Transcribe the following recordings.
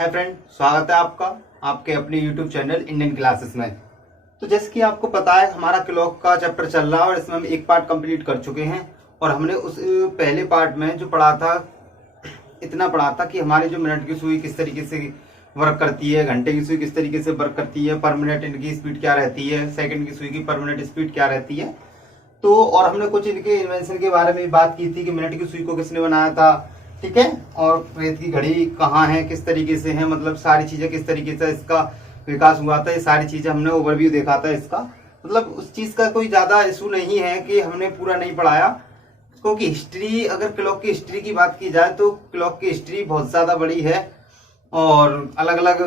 Hi friend, स्वागत है आपका आपके अपने यूट्यूब चैनल इंडियन क्लासेस में। तो जैसे कि आपको पता है हमारा क्लॉक का चैप्टर चल रहा है और इसमें हम एक पार्ट कंप्लीट कर चुके हैं। और हमने उस पहले पार्ट में जो पढ़ा था इतना पढ़ा था कि हमारी जो मिनट की सुई किस तरीके से वर्क करती है, घंटे की सुई किस तरीके से वर्क करती है, पर मिनट इनकी स्पीड क्या रहती है, सेकंड की सुई की पर मिनट स्पीड क्या रहती है। तो और हमने कुछ इनके इन्वेंशन के बारे में बात की थी कि मिनट की सुई को किसने बनाया था, ठीक है। और रेत की घड़ी कहाँ है, किस तरीके से है, मतलब सारी चीजें किस तरीके से इसका विकास हुआ था, ये सारी चीजें हमने ओवरव्यू देखा था इसका। मतलब उस चीज का कोई ज्यादा इशू नहीं है कि हमने पूरा नहीं पढ़ाया, क्योंकि हिस्ट्री, अगर क्लॉक की हिस्ट्री की बात की जाए तो क्लॉक की हिस्ट्री बहुत ज्यादा बड़ी है और अलग अलग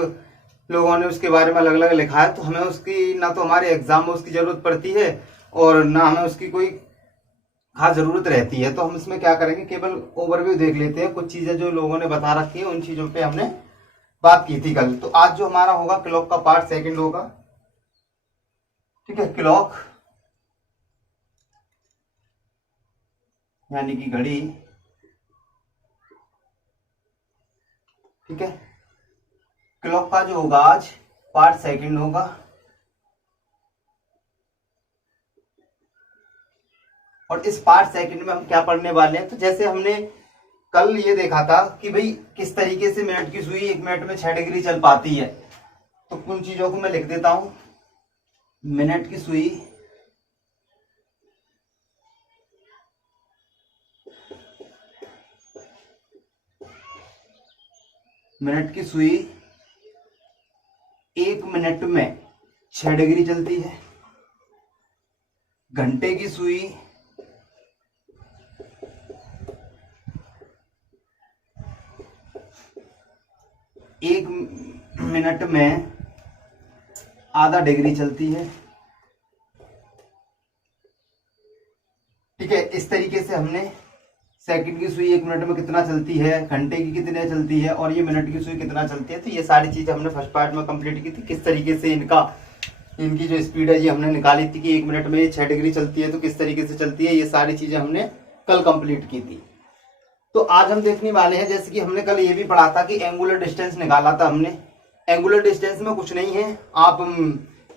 लोगों ने उसके बारे में अलग अलग लिखा है। तो हमें उसकी ना तो हमारे एग्जाम में उसकी जरूरत पड़ती है और ना हमें उसकी कोई खास जरूरत रहती है। तो हम इसमें क्या करेंगे, केवल ओवरव्यू देख लेते हैं, कुछ चीजें जो लोगों ने बता रखी है उन चीजों पे हमने बात की थी कल। तो आज जो हमारा होगा क्लॉक का पार्ट सेकंड होगा, ठीक है। क्लॉक यानी कि घड़ी, ठीक है। क्लॉक का जो होगा आज पार्ट सेकंड होगा। और इस पार्ट सेकंड में हम क्या पढ़ने वाले हैं, तो जैसे हमने कल ये देखा था कि भाई किस तरीके से मिनट की सुई 1 मिनट में 6 डिग्री चल पाती है। तो उन चीजों को मैं लिख देता हूं। मिनट की सुई मिनट की सुई 1 मिनट में 6 डिग्री चलती है। घंटे की सुई 1 मिनट में आधा डिग्री चलती है, ठीक है। इस तरीके से हमने सेकंड की सुई 1 मिनट में कितना चलती है, घंटे की कितने चलती है और ये मिनट की सुई कितना चलती है, तो ये सारी चीज हमने फर्स्ट पार्ट में कंप्लीट की थी। किस तरीके से इनकी जो स्पीड है ये हमने निकाली थी कि 1 मिनट में 6 डिग्री चलती है, तो किस तरीके से चलती है, ये सारी चीजें हमने कल कंप्लीट की थी। तो आज हम देखने वाले हैं, जैसे कि हमने कल ये भी पढ़ा था कि एंगुलर डिस्टेंस निकाला था हमने। एंगुलर डिस्टेंस में कुछ नहीं है, आप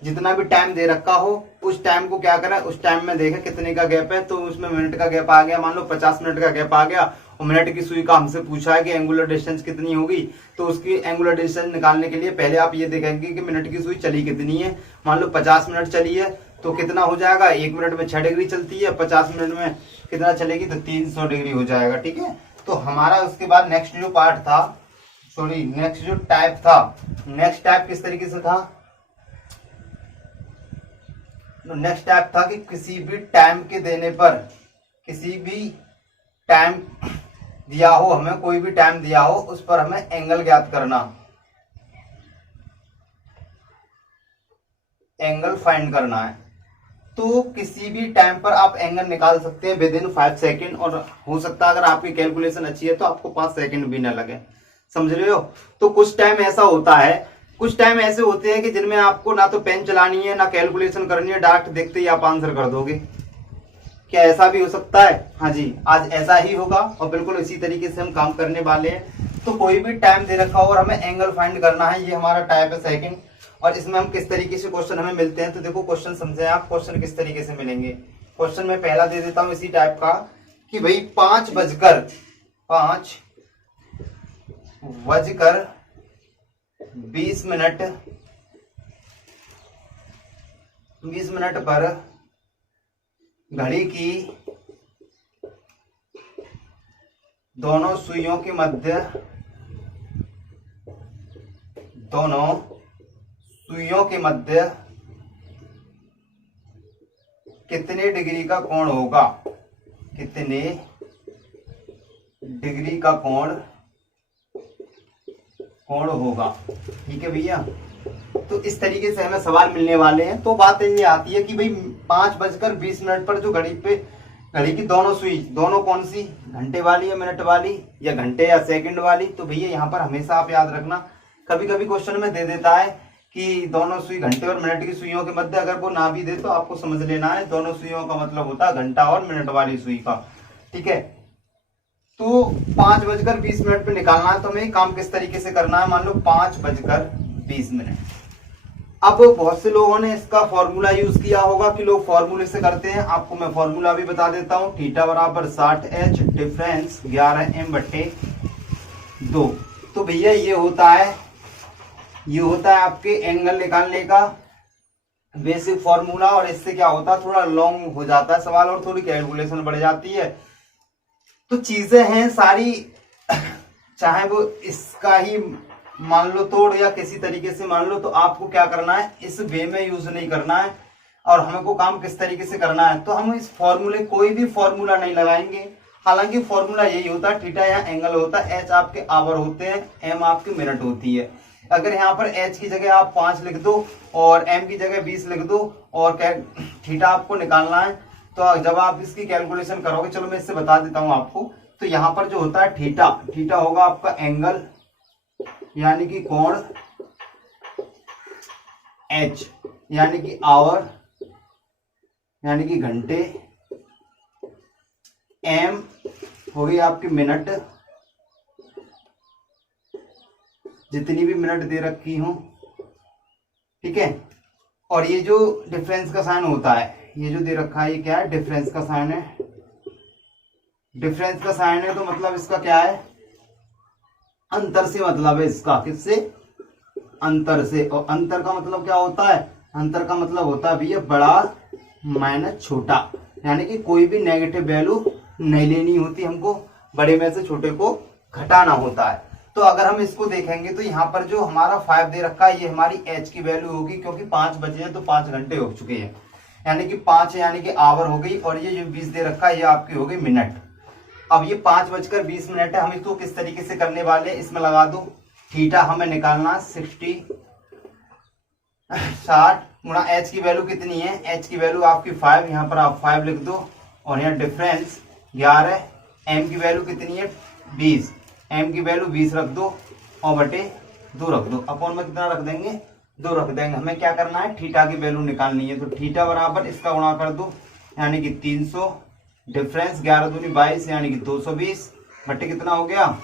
जितना भी टाइम दे रखा हो उस टाइम को क्या करें, उस टाइम में देखें कितने का गैप है। तो उसमें मिनट का गैप आ गया, मान लो 50 मिनट का गैप आ गया और मिनट की सुई का हमसे पूछा है कि एंगुलर डिस्टेंस कितनी होगी। तो उसकी एंगुलर डिस्टेंस निकालने के लिए पहले आप ये देखेंगे कि मिनट की सुई चली कितनी है। मान लो 50 मिनट चली है तो कितना हो जाएगा, 1 मिनट में 6 डिग्री चलती है, 50 मिनट में कितना चलेगी, तो 300 डिग्री हो जाएगा, ठीक है। तो हमारा उसके बाद नेक्स्ट जो पार्ट था, सॉरी नेक्स्ट जो टाइप था, नेक्स्ट टाइप किस तरीके से था, नेक्स्ट टाइप था कि किसी भी टाइम के देने पर, किसी भी टाइम दिया हो, हमें कोई भी टाइम दिया हो उस पर हमें एंगल ज्ञात करना, एंगल फाइंड करना है। तो किसी भी टाइम पर आप एंगल निकाल सकते हैं विद इन 5 सेकेंड, और हो सकता है अगर आपकी कैलकुलेशन अच्छी है तो आपको 5 सेकेंड भी ना लगे, समझ रहे हो। तो कुछ टाइम ऐसा होता है, कुछ टाइम ऐसे होते हैं कि जिनमें आपको ना तो पेन चलानी है ना कैलकुलेशन करनी है, डायरेक्ट देखते ही आप आंसर कर दोगे। क्या ऐसा भी हो सकता है? हाँ जी, आज ऐसा ही होगा और बिल्कुल इसी तरीके से हम काम करने वाले हैं। तो कोई भी टाइम दे रखा हो और हमें एंगल फाइंड करना है, ये हमारा टाइप है सेकंड। और इसमें हम किस तरीके से क्वेश्चन हमें मिलते हैं, तो देखो क्वेश्चन समझे आप, क्वेश्चन किस तरीके से मिलेंगे। क्वेश्चन में पहला दे देता हूं इसी टाइप का कि भाई 5:20 पर घड़ी की दोनों सुइयों के मध्य कितने डिग्री का कोण होगा, कितने डिग्री का कोण होगा, ठीक है भैया। तो इस तरीके से हमें सवाल मिलने वाले हैं। तो बात ये आती है कि भाई 5:20 पर जो घड़ी की दोनों सुई, दोनों कौन सी, घंटे वाली या मिनट वाली या घंटे या सेकंड वाली। तो भैया यहाँ पर हमेशा आप याद रखना, कभी कभी क्वेश्चन में दे देता है कि दोनों सुई घंटे और मिनट की सुइयों के मध्य, अगर वो ना भी दे तो आपको समझ लेना है दोनों सुइयों का मतलब होता है घंटा और मिनट वाली सुई का, ठीक है। तो 5:20 पे निकालना है। तो हमें काम किस तरीके से करना है, मान लो 5:20। अब बहुत से लोगों ने इसका फॉर्मूला यूज किया होगा कि लोग फॉर्मूले से करते हैं। आपको मैं फॉर्मूला भी बता देता हूं। थीटा बराबर 60h डिफरेंस 11m/2। तो भैया ये होता है आपके एंगल निकालने का बेसिक फॉर्मूला। और इससे क्या होता है, थोड़ा लॉन्ग हो जाता है सवाल और थोड़ी कैलकुलेशन बढ़ जाती है। तो चीजें हैं सारी, चाहे वो इसका ही मान लो तोड़ या किसी तरीके से मान लो, तो आपको क्या करना है, इस वे में यूज नहीं करना है। और हमको काम किस तरीके से करना है, तो हम इस फॉर्मूले कोई भी फॉर्मूला नहीं लगाएंगे। हालांकि फॉर्मूला यही होता है, थीटा यहाँ एंगल होता है, एच आपके आवर होते हैं, एम आपकी मिनट होती है। अगर यहाँ पर एच की जगह आप 5 लिख दो और एम की जगह 20 लिख दो और थीटा आपको निकालना है, तो जब आप इसकी कैलकुलेशन करोगे, चलो मैं इससे बता देता हूं आपको। तो यहाँ पर जो होता है थीटा होगा आपका एंगल यानी कि कोण, एच यानी कि आवर यानी कि घंटे, एम हो गई आपकी मिनट, जितनी भी मिनट दे रखी हूं, ठीक है। और ये जो डिफरेंस का साइन होता है, ये जो दे रखा है, ये क्या है, डिफरेंस का साइन है। डिफरेंस का साइन है तो मतलब इसका क्या है, अंतर से मतलब है इसका, किससे, अंतर से। और अंतर का मतलब क्या होता है, अंतर का मतलब होता है भैया बड़ा माइनस छोटा, यानी कि कोई भी नेगेटिव वैल्यू नहीं लेनी होती, हमको बड़े में से छोटे को घटाना होता है। तो अगर हम इसको देखेंगे तो यहाँ पर जो हमारा 5 दे रखा है, ये हमारी एच की वैल्यू होगी, क्योंकि 5 बजे हैं तो 5 घंटे हो चुके हैं, यानी कि 5 यानी कि आवर हो गई। और ये जो 20 दे रखा है, ये आपकी हो गई मिनट। अब ये 5:20 है, हम इसको किस तरीके से करने वाले हैं, इसमें लगा दो। थीटा हमें निकालना 60 गुणा एच की वैल्यू कितनी है, एच की वैल्यू आपकी 5, यहाँ पर आप 5 लिख दो। और यहाँ डिफरेंस 11, एम की वैल्यू कितनी है 20, एम की वैल्यू 20 रख दो और बटे 2 रख दो। अपॉन में कितना रख देंगे, 2 रख देंगे। हमें क्या करना है, थीटा की वैल्यू निकालनी है। तो थीटा बराबर इसका गुणा कर दो, यानी कि 300, डिफरेंस 11 दूनी 22 यानी कि 220 बटे कितना हो गया,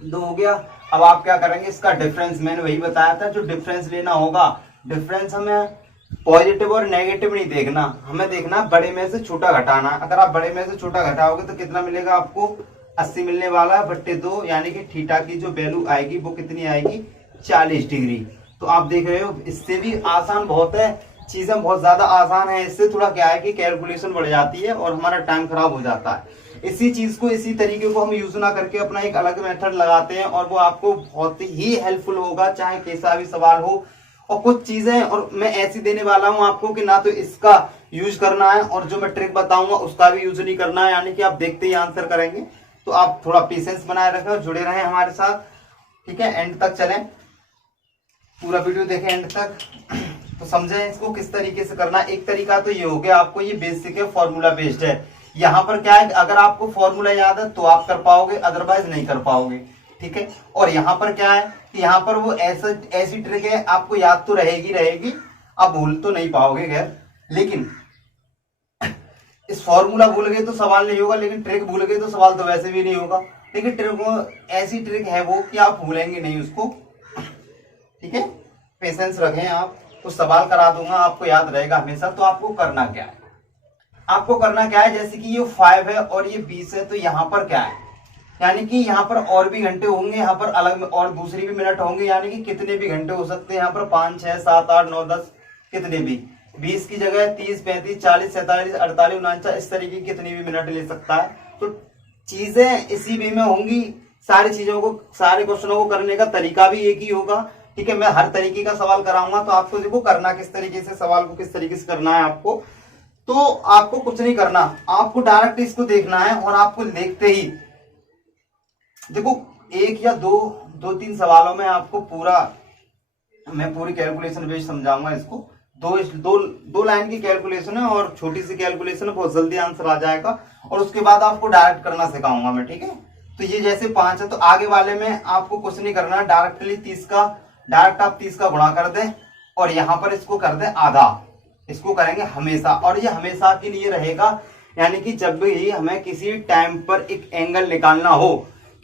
2 हो गया। अब आप क्या करेंगे, इसका डिफरेंस मैंने वही बताया था, जो डिफरेंस लेना होगा, डिफरेंस हमें पॉजिटिव और नेगेटिव नहीं देखना, हमें देखना बड़े में से छोटा घटाना। अगर आप बड़े में से छोटा घटाओगे तो कितना मिलेगा आपको, 80 मिलने वाला है बट्टे 2, यानी कि थीटा की जो वैल्यू आएगी वो कितनी आएगी, 40 डिग्री। तो आप देख रहे हो, इससे भी आसान बहुत है, चीजें बहुत ज्यादा आसान है। इससे थोड़ा क्या है कि कैलकुलेशन बढ़ जाती है और हमारा टाइम खराब हो जाता है। इसी चीज को, इसी तरीके को हम यूज ना करके अपना एक अलग मेथड लगाते हैं और वो आपको बहुत ही हेल्पफुल होगा, चाहे कैसा भी सवाल हो। और कुछ चीजें और मैं ऐसी देने वाला हूं आपको कि ना तो इसका यूज करना है और जो मैं ट्रिक बताऊंगा उसका भी यूज नहीं करना है, यानी कि आप देखते ही आंसर करेंगे। तो आप थोड़ा पेशेंस बनाए रखें और जुड़े रहें हमारे साथ, ठीक है। एंड तक चलें, पूरा वीडियो देखें एंड तक, तो समझें इसको किस तरीके से करना। एक तरीका तो ये हो गया, आपको ये बेसिक है, फॉर्मूला बेस्ड है। यहाँ पर क्या है, अगर आपको फॉर्मूला याद है तो आप कर पाओगे, अदरवाइज नहीं कर पाओगे, ठीक है। और यहाँ पर क्या है कि यहाँ पर वो ऐसी ट्रिक है, आपको याद तो रहेगी, आप भूल तो नहीं पाओगे खैर, लेकिन इस फॉर्मूला भूल गए तो सवाल नहीं होगा, लेकिन ट्रिक भूल गए तो सवाल तो वैसे भी नहीं होगा। लेकिन ट्रिक ऐसी ट्रिक है वो कि आप भूलेंगे नहीं उसको, ठीक है। पेशेंस रखें आप, तो सवाल करा दूंगा, आपको याद रहेगा हमेशा। तो आपको करना क्या है, आपको करना क्या है, जैसे कि ये 5 है और ये 20 है, तो यहाँ पर क्या है, यानी कि यहाँ पर और भी घंटे होंगे, यहाँ पर अलग और दूसरी भी मिनट होंगे, यानी कि कितने भी घंटे हो सकते हैं यहाँ पर, 5, 6, 7, 8, 9, 10, कितने भी। 20 की जगह 30, 35, 40, 47, 48, 49, इस तरीके की कितनी भी मिनट ले सकता है। तो चीजें इसी वे में होंगी, सारी चीजों को, सारे क्वेश्चनों को करने का तरीका भी एक ही होगा, ठीक है। मैं हर तरीके का सवाल कराऊंगा, तो आपको देखो करना किस तरीके से, सवाल को किस तरीके से करना है आपको। तो आपको कुछ नहीं करना, आपको डायरेक्ट इसको देखना है और आपको देखते ही देखो, एक या दो तीन सवालों में आपको मैं पूरी कैलकुलेशन बेस समझाऊंगा इसको। दो लाइन की कैलकुलेशन है और छोटी सी कैलकुलेशन है, बहुत जल्दी आंसर आ जाएगा। और उसके बाद आपको डायरेक्ट करना सिखाऊंगा मैं, ठीक है। तो ये जैसे 5 है, तो आगे वाले में आपको कुछ नहीं करना, डायरेक्टली 30 का, डायरेक्ट आप 30 का गुणा कर दें और यहाँ पर इसको कर दें आधा, इसको करेंगे हमेशा। और ये हमेशा के लिए रहेगा यानी कि जब भी हमें किसी टाइम पर एक एंगल निकालना हो,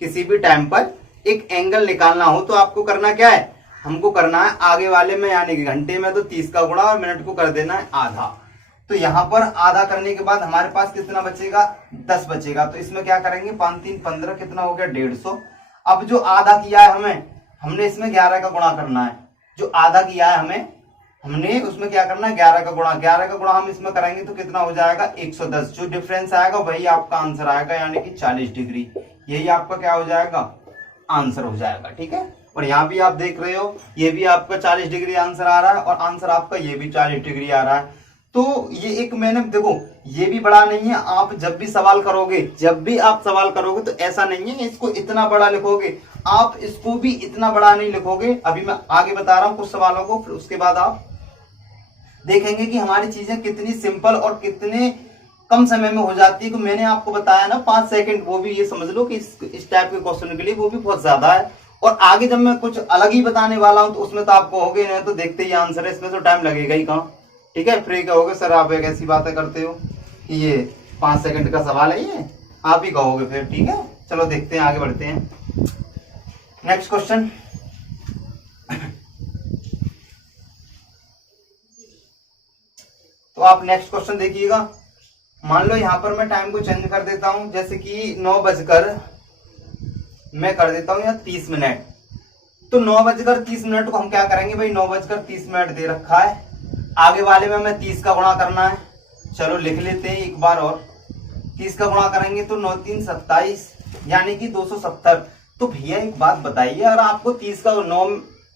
किसी भी टाइम पर एक एंगल निकालना हो तो आपको करना क्या है, हमको करना है आगे वाले में यानी कि घंटे में तो 30 का गुणा और मिनट को कर देना है आधा। तो यहाँ पर आधा करने के बाद हमारे पास कितना बचेगा, 10 बचेगा। तो इसमें क्या करेंगे, 5 3 15 कितना हो गया, 150। अब जो आधा किया है हमने इसमें 11 का गुणा करना है। जो आधा किया है हमने उसमें क्या करना है, 11 का गुणा। 11 का गुणा हम इसमें करेंगे तो कितना हो जाएगा, 110। जो डिफरेंस आएगा वही आपका आंसर आएगा, यानी कि 40 डिग्री। यही आपका क्या हो जाएगा, आंसर हो जाएगा। ठीक है, और यहाँ भी आप देख रहे हो ये भी आपका 40 डिग्री आंसर आ रहा है और आंसर आपका ये भी 40 डिग्री आ रहा है। तो ये एक मैंने देखो ये भी बड़ा नहीं है। आप जब भी सवाल करोगे, जब भी आप सवाल करोगे तो ऐसा नहीं है इसको इतना बड़ा लिखोगे, आप इसको भी इतना बड़ा नहीं लिखोगे। अभी मैं आगे बता रहा हूं कुछ सवालों को, फिर उसके बाद आप देखेंगे कि हमारी चीजें कितनी सिंपल और कितने कम समय में हो जाती है। तो मैंने आपको बताया ना 5 सेकंड, वो भी ये समझ लो कि इस टाइप के क्वेश्चन के लिए वो भी बहुत ज्यादा है। और आगे जब मैं कुछ अलग ही बताने वाला हूं तो उसमें तो आप कहोगे नहीं तो देखते ही आंसर है, इसमें तो टाइम लगेगा ही कहाँ। ठीक है, फिर कहोगे सर आप एक ऐसी बातें करते हो कि ये 5 सेकंड का सवाल है, ये आप ही कहोगे फिर। ठीक है, चलो देखते हैं, आगे बढ़ते हैं। नेक्स्ट क्वेश्चन, तो आप नेक्स्ट क्वेश्चन देखिएगा। मान लो यहां पर मैं टाइम को चेंज कर देता हूं, जैसे कि 9 बजकर मैं कर देता हूं या 30 मिनट। तो 9 बजकर 30 मिनट को हम क्या करेंगे भाई, 9 बजकर 30 मिनट दे रखा है, आगे वाले में हमें 30 का गुणा करना है। चलो लिख लेते हैं एक बार और, 30 का गुणा करेंगे तो 9 3 27 यानी कि 270। तो भैया एक बात बताइए, अगर आपको 30 का 9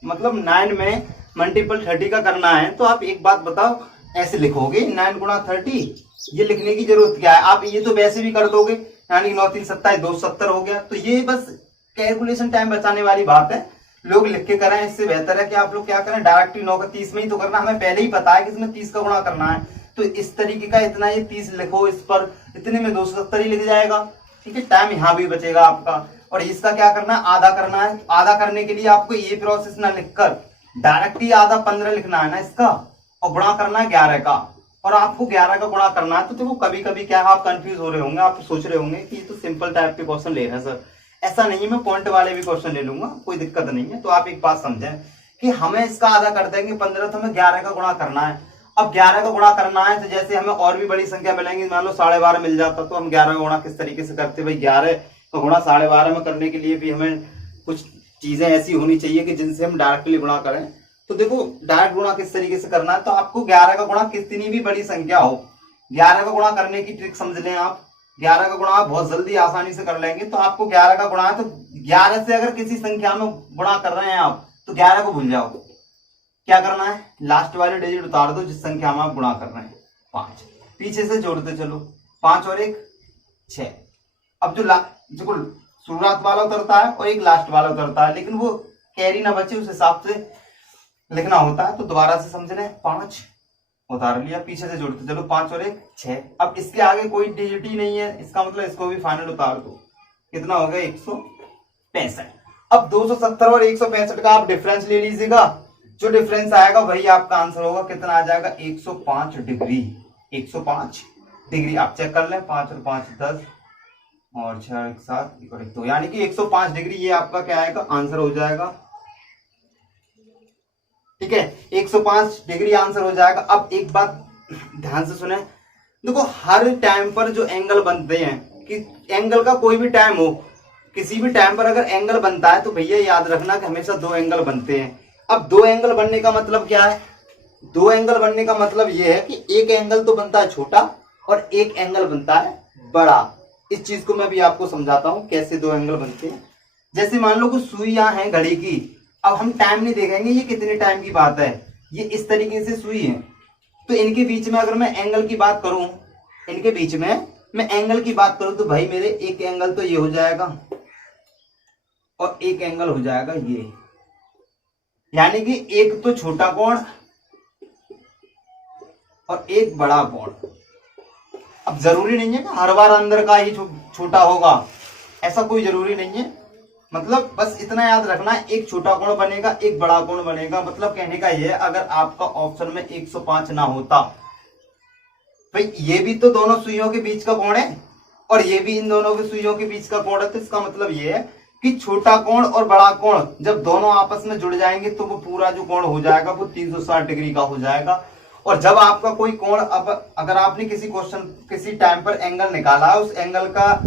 मतलब 9 में मल्टीपल 30 का करना है तो आप एक बात बताओ, ऐसे लिखोगे 9 गुणा 30? ये लिखने की जरूरत क्या है, आप ये तो वैसे भी कर दोगे, यानी 9 3 27 270 हो गया। तो ये बस कैलकुलेशन टाइम बचाने वाली बात है, लोग लिख के करें। इससे बेहतर है कि आप लोग क्या करें, डायरेक्टली 9 का 30 में ही तो करना, हमें पहले ही पता है कि इसमें 30 का गुणा करना है। तो इस तरीके का इतना ये 30 लिखो, इस पर इतने में 270 ही लिख जाएगा। ठीक है, टाइम यहाँ भी बचेगा आपका। और इसका क्या करना है, आधा करना है। आधा करने के लिए आपको ये प्रोसेस ना लिखकर डायरेक्टली आधा 15 लिखना है ना इसका, और गुणा करना है 11 का। और आपको 11 का गुणा करना है। तो देखो कभी कभी क्या आप कंफ्यूज हो रहे होंगे, आप सोच रहे होंगे कि ये तो सिंपल टाइप के क्वेश्चन ले रहे हैं सर। ऐसा नहीं है, मैं पॉइंट वाले भी क्वेश्चन ले लूंगा, कोई दिक्कत नहीं है। तो आप एक बात समझें कि हमें इसका आधा कर देंगे 15, तो हमें 11 का गुणा करना है। अब 11 का गुणा करना है तो जैसे हमें और भी बड़ी संख्या मिलेंगी, मान लो 12.5 मिल जाता, तो हम 11 का गुणा किस तरीके से करते, भाई 11 का गुणा 12.5 में करने के लिए भी हमें कुछ चीजें ऐसी होनी चाहिए कि जिनसे हम डायरेक्टली गुणा करें। तो देखो डायरेक्ट गुणा किस तरीके से करना है, तो आपको 11 का गुणा कितनी भी बड़ी संख्या हो, 11 का गुणा करने की ट्रिक समझ लें आप। 11 का गुणा आप बहुत जल्दी आसानी से कर लेंगे। तो आपको 11 का गुणा है तो 11 से अगर किसी संख्या में गुणा कर रहे हैं आप तो 11 को भूल जाओ, क्या करना है, लास्ट वाले डिजिट उतार दो जिस संख्या में आप गुणा कर रहे हैं, 5। पीछे से जोड़ते चलो, 5 और 1 6। अब जो शुरुआत वाला उतरता है और एक लास्ट वाला उतरता है, लेकिन वो कैरी ना बचे उस हिसाब से लिखना होता है। तो दोबारा से समझ लें, 5 उतार लिया, पीछे से जोड़ते चलो, 5 और 1 6। अब इसके आगे कोई डिजिट ही नहीं है, इसका मतलब इसको भी फाइनल उतार दो, कितना हो गया 165। अब 270 और 165 का आप डिफरेंस ले लीजिएगा, जो डिफरेंस आएगा वही आपका आंसर होगा। कितना आ जाएगा, 105 डिग्री। 105 डिग्री आप चेक कर लें, 5 और 5 10 और 6 1 7 1 2, यानी कि 105 डिग्री ये आपका क्या आएगा, आंसर हो जाएगा। ठीक है, 105 डिग्री आंसर हो जाएगा। अब एक बात ध्यान से सुने, देखो हर टाइम पर जो एंगल बनते हैं, कि एंगल का कोई भी टाइम हो, किसी भी टाइम पर अगर एंगल बनता है तो भैया याद रखना कि हमेशा 2 एंगल बनते हैं। अब 2 एंगल बनने का मतलब क्या है, 2 एंगल बनने का मतलब यह है कि एक एंगल तो बनता है छोटा और एक एंगल बनता है बड़ा। इस चीज को मैं भी आपको समझाता हूं कैसे 2 एंगल बनते हैं। जैसे मान लो कुछ सुई यहां है घड़ी की, अब हम टाइम नहीं देखेंगे ये कितने टाइम की बात है, ये इस तरीके से सुई है। तो इनके बीच में अगर मैं एंगल की बात करूं, इनके बीच में मैं एंगल की बात करूं तो भाई मेरे एक एंगल तो ये हो जाएगा और एक एंगल हो जाएगा ये, यानी कि एक तो छोटा कोण और एक बड़ा कोण। अब जरूरी नहीं है कि हर बार अंदर का ही छोटा होगा, ऐसा कोई जरूरी नहीं है। मतलब बस इतना याद रखना है, एक छोटा कोण बनेगा एक बड़ा कोण बनेगा। मतलब कहने का यह है, अगर आपका ऑप्शन में 105 ना होता भाई ये भी तो दोनों सुइयों के बीच का कोण है और ये भी इन दोनों की सुइयों के बीच का कोण है। तो इसका मतलब ये है कि छोटा कोण और बड़ा कोण जब दोनों आपस में जुड़ जाएंगे तो वो पूरा जो कोण हो जाएगा वो 360 डिग्री का हो जाएगा। और जब आपका कोई कोण, अब अगर आपने किसी टाइम पर एंगल निकाला, उस एंगल का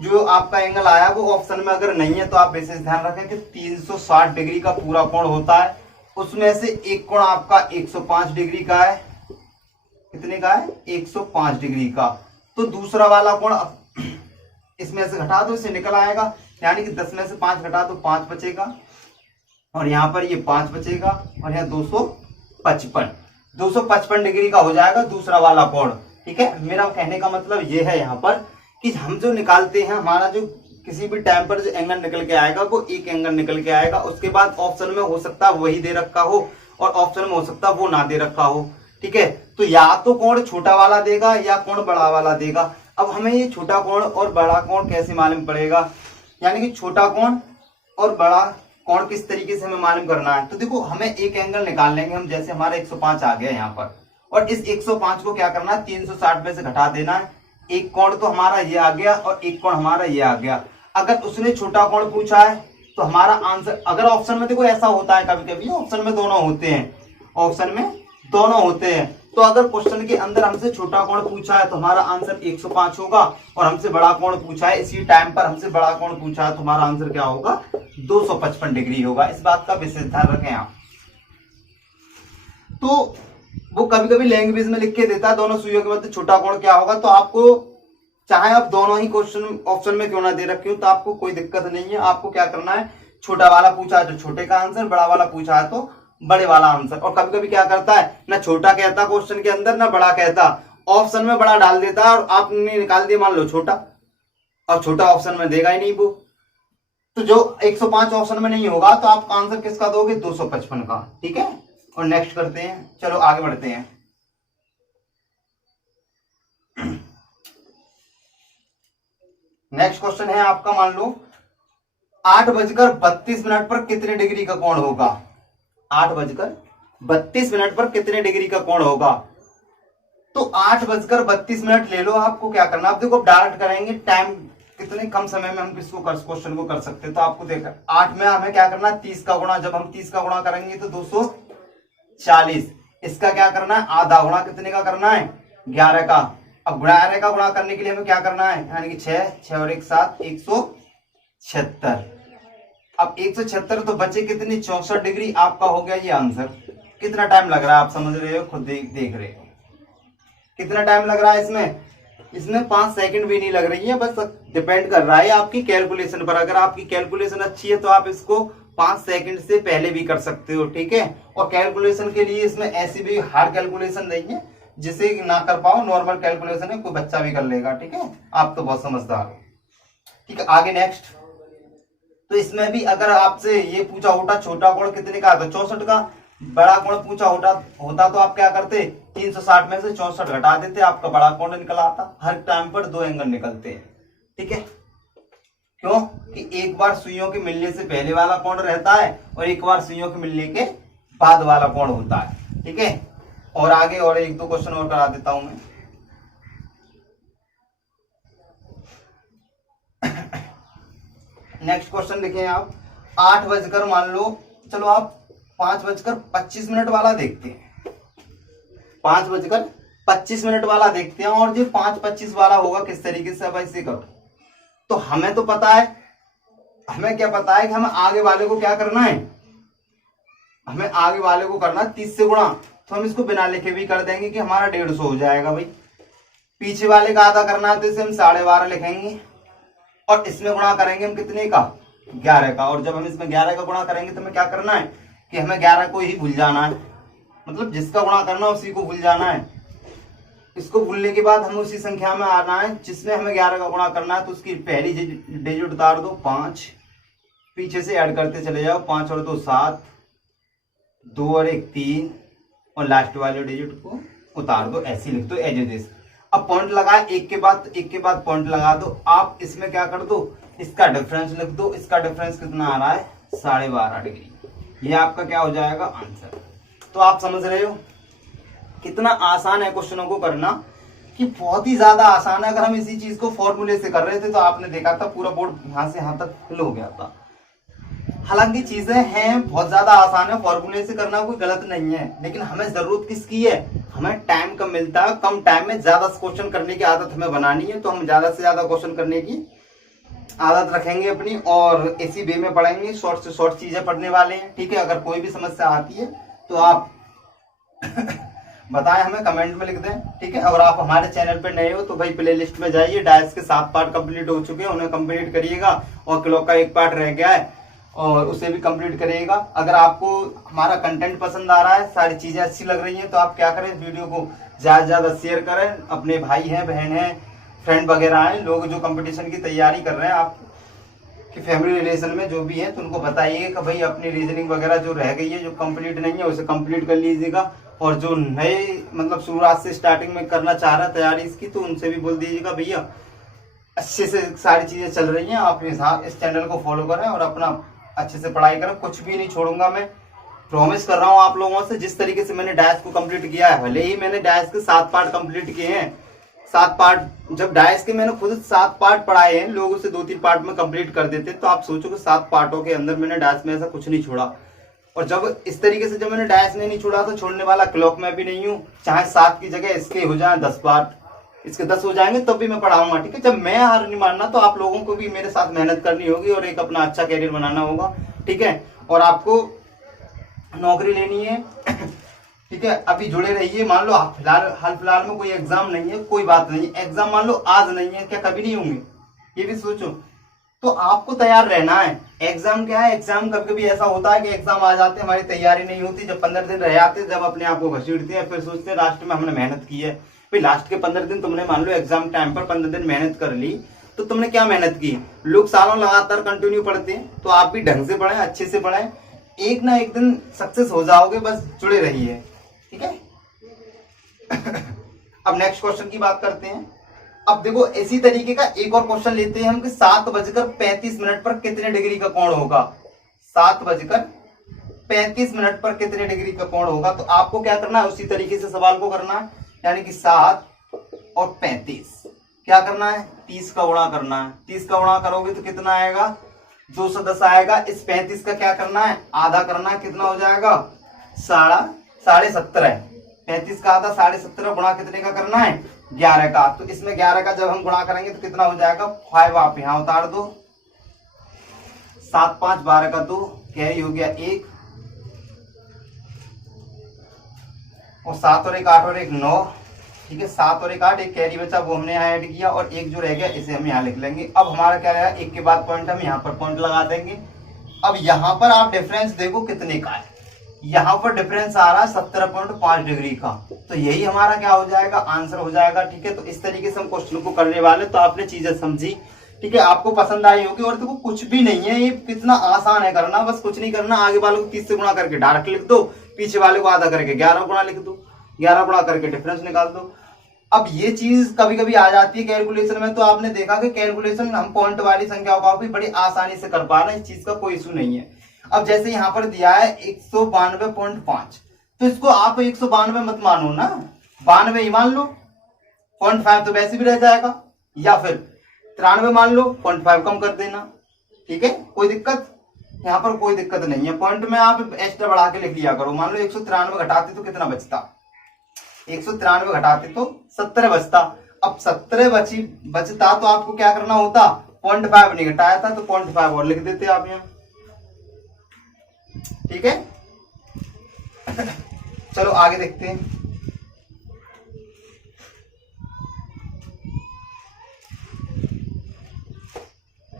जो आपका एंगल आया वो ऑप्शन में अगर नहीं है तो आप विशेष ध्यान रखें कि 360 डिग्री का पूरा कोण होता है। उसमें से एक कोण आपका 105 डिग्री का है। कितने का है? 105 डिग्री का। तो दूसरा वाला कोण इसमें से घटा दो, इसे निकल आएगा, यानी कि 10 में से 5 घटा दो 5 बचेगा और यहाँ पर ये 5 बचेगा और यहाँ 255 डिग्री का हो जाएगा दूसरा वाला कोण। ठीक है, मेरा कहने का मतलब ये है यहाँ पर कि हम जो निकालते हैं, हमारा जो किसी भी टाइम पर जो एंगल निकल के आएगा वो एक एंगल निकल के आएगा। उसके बाद ऑप्शन में हो सकता है वही दे रखा हो और ऑप्शन में हो सकता है वो ना दे रखा हो। ठीक है, तो या तो कोण छोटा वाला देगा या कोण बड़ा वाला देगा। अब हमें ये छोटा कोण और बड़ा कोण कैसे मालूम पड़ेगा, यानी कि छोटा कोण और बड़ा कोण किस तरीके से हमें मालूम करना है। तो देखो, हमें एक एंगल निकाल लेंगे हम, जैसे हमारा 105 आ गया यहाँ पर, और इस 105 को क्या करना है, 360 में से घटा देना है। एक कोण तो हमारा ये आ गया और एक कोण हमारा ये आ गया। अगर उसने छोटा कोण पूछा है तो हमारा आंसर, अगर ऑप्शन में, देखो ऐसा होता है कभी कभी ऑप्शन में दोनों होते हैं, ऑप्शन में दोनों होते हैं। तो अगर क्वेश्चन के अंदर हमसे छोटा कोण पूछा है तो हमारा आंसर 105 होगा, और हमसे बड़ा कोण पूछा है, इसी टाइम पर हमसे बड़ा कोण पूछा है तो हमारा आंसर क्या होगा, 255 डिग्री होगा। इस बात का विशेष ध्यान रखें आप। तो वो कभी कभी लैंग्वेज में लिख के देता है दोनों सुइयों के मध्य छोटा कोण क्या होगा। तो आपको चाहे आप दोनों ही क्वेश्चन ऑप्शन में क्यों ना दे रखे हो तो आपको कोई दिक्कत नहीं है। आपको क्या करना है, छोटा वाला पूछा है तो छोटे का आंसर, बड़ा वाला पूछा है तो बड़े वाला आंसर। और कभी कभी क्या करता है, ना छोटा कहता क्वेश्चन के अंदर ना बड़ा कहता, ऑप्शन में बड़ा डाल देता है और आपने निकाल दिया मान लो छोटा, और छोटा ऑप्शन में देगा ही नहीं वो। तो जो 105 ऑप्शन में नहीं होगा तो आप आंसर किसका दोगे, 255 का। ठीक है, और नेक्स्ट करते हैं, चलो आगे बढ़ते हैं। नेक्स्ट क्वेश्चन है आपका, मान लो 8:32 पर कितने डिग्री का कोण होगा। 8:32 पर कितने डिग्री का कोण होगा। तो 8:32 ले लो। आपको क्या करना, आप देखो डायरेक्ट करेंगे, टाइम कितने कम समय में हम इसको क्वेश्चन को कर सकते हैं। तो आपको देखा 8 में हमें क्या करना है, 30 का गुणा। जब हम 30 का गुणा करेंगे तो 240। इसका क्या करना है, आधा गुणा कितने का करना है, 11 का। अब 11 का गुणा करने के लिए हमें क्या करना है, यानी कि 6 और 1 7, 176। अब 176 तो बचे कितनी, 64 डिग्री। आपका हो गया ये आंसर। कितना टाइम लग रहा है आप समझ रहे हो, खुद देख रहे हो कितना टाइम लग रहा है इसमें 5 सेकंड भी नहीं लग रही है। बस डिपेंड कर रहा है आपकी कैलकुलेशन पर। अगर आपकी कैलकुलेशन अच्छी है तो आप इसको 5 सेकंड से पहले भी कर सकते हो। ठीक है, और कैलकुलेशन के लिए इसमें ऐसी भी हार्ड कैलकुलेशन नहीं है जिसे ना कर पाओ, नॉर्मल कैलकुलेशन है, कोई बच्चा भी कर लेगा। ठीक है, आप तो बहुत समझदार हो। ठीक है, आगे नेक्स्ट। तो इसमें भी अगर आपसे ये पूछा होता छोटा कोण कितने का, तो 64 का। बड़ा कोण पूछा होता तो आप क्या करते, 360 में से 64 घटा देते, आपका बड़ा कोण निकल आता। हर टाइम पर 2 एंगल निकलते हैं। ठीक है, क्यों कि एक बार सुइयों के मिलने से पहले वाला कोण रहता है और एक बार सुइयों के मिलने के बाद वाला कोण होता है। ठीक है, और आगे और 1-2 क्वेश्चन और करा देता हूं मैं। नेक्स्ट क्वेश्चन देखिए आप, 8 बजकर मान लो, चलो आप 5:25 वाला देखते हैं। 5:25 वाला देखते हैं, और जो 5:25 वाला होगा किस तरीके से, अब ऐसे करो। तो हमें तो पता है, हमें क्या पता है कि हमें आगे वाले को क्या करना है, हमें आगे वाले को करना 30 से गुणा। तो हम इसको बिना लिखे भी कर देंगे कि हमारा 150 हो जाएगा भाई। पीछे वाले का आधा करना है तो इसे हम 12.5 लिखेंगे, और इसमें गुणा करेंगे हम कितने का, 11 का। और जब हम इसमें 11 का गुणा करेंगे तो हमें क्या करना है कि हमें 11 को ही भूल जाना है, मतलब जिसका गुणा करना है उसी को भूल जाना है। इसको भूलने के बाद हमें उसी संख्या में आना है जिसमें हमें 11 का गुणा करना है। तो उसकी पहली डिजिट उतार दो 5, पीछे से ऐड करते चले जाओ, 5 और 2 7, 2 और 1 3, और लास्ट वाले डिजिट को उतार दो, ऐसे लिख दो एज इट इज। अब पॉइंट लगाए, एक के बाद पॉइंट लगा दो। आप इसमें क्या कर दो, इसका डिफरेंस लिख दो। इसका डिफरेंस कितना आ रहा है, 12.5 डिग्री। ये आपका क्या हो जाएगा, आंसर। तो आप समझ रहे हो कितना आसान है क्वेश्चनों को करना। कि बहुत ही ज्यादा आसान है। अगर हम इसी चीज को फॉर्मूले से कर रहे थे तो आपने देखा था पूरा बोर्ड यहाँ से यहाँ तक फिल हो गया था। हालांकि चीजें हैं बहुत ज्यादा आसान है, फॉर्मूले से करना कोई गलत नहीं है, लेकिन हमें जरूरत किसकी है, हमें टाइम कम मिलता है, कम टाइम में ज्यादा क्वेश्चन करने की आदत हमें बनानी है। तो हम ज्यादा से ज्यादा क्वेश्चन करने की आदत रखेंगे अपनी और इसी वे में पढ़ेंगे, शॉर्ट से शॉर्ट चीजें पढ़ने वाले हैं। ठीक है, अगर कोई भी समस्या आती है तो आप बताएं, हमें कमेंट में लिख दें। ठीक है, अगर आप हमारे चैनल पर नए हो तो भाई प्ले लिस्ट में जाइए, डायस के 7 पार्ट कंप्लीट हो चुके हैं, उन्हें कंप्लीट करिएगा और क्लॉक का 1 पार्ट रह गया है और उसे भी कंप्लीट करिएगा। अगर आपको हमारा कंटेंट पसंद आ रहा है, सारी चीजें अच्छी लग रही हैं, तो आप क्या करें, इस वीडियो को ज्यादा से ज्यादा शेयर करें। अपने भाई हैं, बहन हैं, फ्रेंड वगैरह हैं, लोग जो कंपटीशन की तैयारी कर रहे हैं, आप कि फैमिली रिलेशन में जो भी है, तो उनको बताइए कि भाई अपनी रीजनिंग वगैरह जो रह गई है, जो कंप्लीट नहीं है, उसे कंप्लीट कर लीजिएगा। और जो नए मतलब शुरुआत से स्टार्टिंग में करना चाह रहा है तैयारी इसकी, तो उनसे भी बोल दीजिएगा भैया अच्छे से सारी चीजें चल रही हैं, आप इस चैनल को फॉलो करें और अपना अच्छे से पढ़ाई करें। कुछ भी नहीं छोड़ूंगा, मैं प्रॉमिस कर रहा हूँ आप लोगों से। जिस तरीके से मैंने डायस को कंप्लीट किया है, भले ही मैंने डायस के 7 पार्ट कंप्लीट किए हैं, 7 पार्ट, जब डायस के मैंने खुद 7 पार्ट पढ़ाए हैं, लोग उसे 2-3 पार्ट में कंप्लीट कर देते, तो आप सोचो कि 7 पार्टों के अंदर मैंने डायस में ऐसा कुछ नहीं छोड़ा। और जब इस तरीके से जब मैंने डायस में नहीं छोड़ा तो छोड़ने वाला क्लॉक में भी नहीं हूँ। चाहे 7 की जगह इसके हो जाए 10 पार्ट, इसके 10 हो जाएंगे तब भी मैं पढ़ाऊंगा। ठीक है, जब मैं हार नहीं मानना तो आप लोगों को भी मेरे साथ मेहनत करनी होगी और एक अपना अच्छा कैरियर बनाना होगा। ठीक है, और आपको नौकरी लेनी है। ठीक है, अभी जुड़े रहिए। मान लो हाल फिलहाल में कोई एग्जाम नहीं है, कोई बात नहीं, एग्जाम मान लो आज नहीं है, क्या कभी नहीं होंगे, ये भी सोचो। तो आपको तैयार रहना है। एग्जाम क्या है, एग्जाम कभी कभी ऐसा होता है कि एग्जाम आ जाते हैं, हमारी तैयारी नहीं होती, जब 15 दिन रह जाते हैं, जब अपने आप को घसीटते हैं, फिर सोचते हैं लास्ट में हमने मेहनत की है। फिर लास्ट के 15 दिन तुमने मान लो एग्जाम टाइम पर 15 दिन मेहनत कर ली, तो तुमने क्या मेहनत की। लोग सालों लगातार कंटिन्यू पढ़ते हैं, तो आप भी ढंग से पढ़ें, अच्छे से पढ़ें, एक ना एक दिन सक्सेस हो जाओगे, बस जुड़े रहिए। ठीक है। अब नेक्स्ट क्वेश्चन की बात करते हैं। अब देखो इसी तरीके का एक और क्वेश्चन लेते हैं हम कि 7:35 पर कितने डिग्री का कोण होगा। 7:35 पर कितने डिग्री का कोण होगा। तो आपको क्या करना है, उसी तरीके से सवाल को करना है, यानी कि 7 और 35 क्या करना है, 30 का गुणा करना है। 30 का गुणा करोगे तो कितना आएगा, 210 आएगा। इस 35 का क्या करना है, आधा करना है, कितना हो जाएगा, 17.5। 35 का आधा 17.5 गुणा कितने का करना है, 11 का। तो इसमें 11 का जब हम गुणा करेंगे तो कितना हो जाएगा, 5 आप यहां उतार दो, 7 5 12 का 2, कैरी हो गया 1, और 7 और 1 8 और 1 9। ठीक है, 7 और 1 8, एक कैरी बचा वो हमने यहाँ ऐड किया, और एक जो रह गया इसे हम यहाँ लिख लेंगे। अब हमारा क्या रहेगा, एक के बाद पॉइंट, हम यहाँ पर पॉइंट लगा देंगे। अब यहाँ पर आप डिफरेंस देखो कितने का है, यहाँ पर डिफरेंस आ रहा है 17.5 डिग्री का, तो यही हमारा क्या हो जाएगा, आंसर हो जाएगा। ठीक है, तो इस तरीके से हम क्वेश्चन को करने वाले, तो आपने चीजें समझी। ठीक है, आपको पसंद आई होगी। और देखो कुछ भी नहीं है, ये कितना आसान है करना, बस कुछ नहीं करना, आगे वाले को 30 से गुणा करके डायरेक्ट लिख दो, पीछे वाले को आधा करके 11 गुणा लिख दो, 11 गुणा करके डिफरेंस निकाल दो। अब ये चीज कभी कभी आ जाती है कैलकुलेशन में, तो आपने देखा कि कैलकुलेशन हम पॉइंट वाली संख्याओं का भी बड़ी आसानी से कर पा रहे हैं, इस चीज का कोई इशू नहीं है। अब जैसे यहाँ पर दिया है 192.5, तो इसको आप 192 मत मानो ना, 92 ही मान लो, 0.5 तो वैसे भी रह जाएगा, या फिर 93 मान लो, 0.5 कम कर देना। ठीक है, कोई दिक्कत यहाँ पर, कोई दिक्कत नहीं है। पॉइंट में आप एक्स्ट्रा बढ़ा के लिख लिया करो। मान लो 193 घटाते तो कितना बचता, 193 घटाते तो 17 बचता। अब 17 बचता तो आपको क्या करना होता, 0.5 नहीं घटाया था तो 0.5 और लिख देते आप यहाँ। ठीक है, चलो आगे देखते हैं।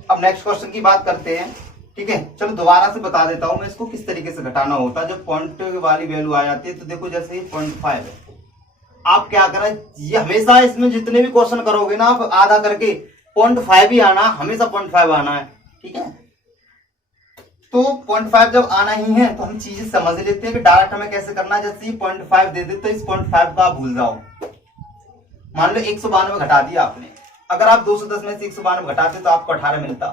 अब नेक्स्ट क्वेश्चन की बात करते हैं। ठीक है, चलो दोबारा से बता देता हूं मैं इसको किस तरीके से घटाना होता है। जब पॉइंट वाली वैल्यू आ जाती है तो देखो जैसे ही 0.5 है, आप क्या करें, ये हमेशा इसमें जितने भी क्वेश्चन करोगे ना, आप आधा करके 0.5 ही आना, हमेशा 0.5 आना है। ठीक है, तो 0.5 जब आना ही है तो हम चीजें समझ लेते हैं कि डायरेक्ट हमें कैसे करना है। जैसे 0.5 दे दे तो इस 0.5 का आप भूल जाओ। मान लो 192 घटा दिया आपने, अगर आप 210 में से 192 घटाते तो आपको 18 मिलता।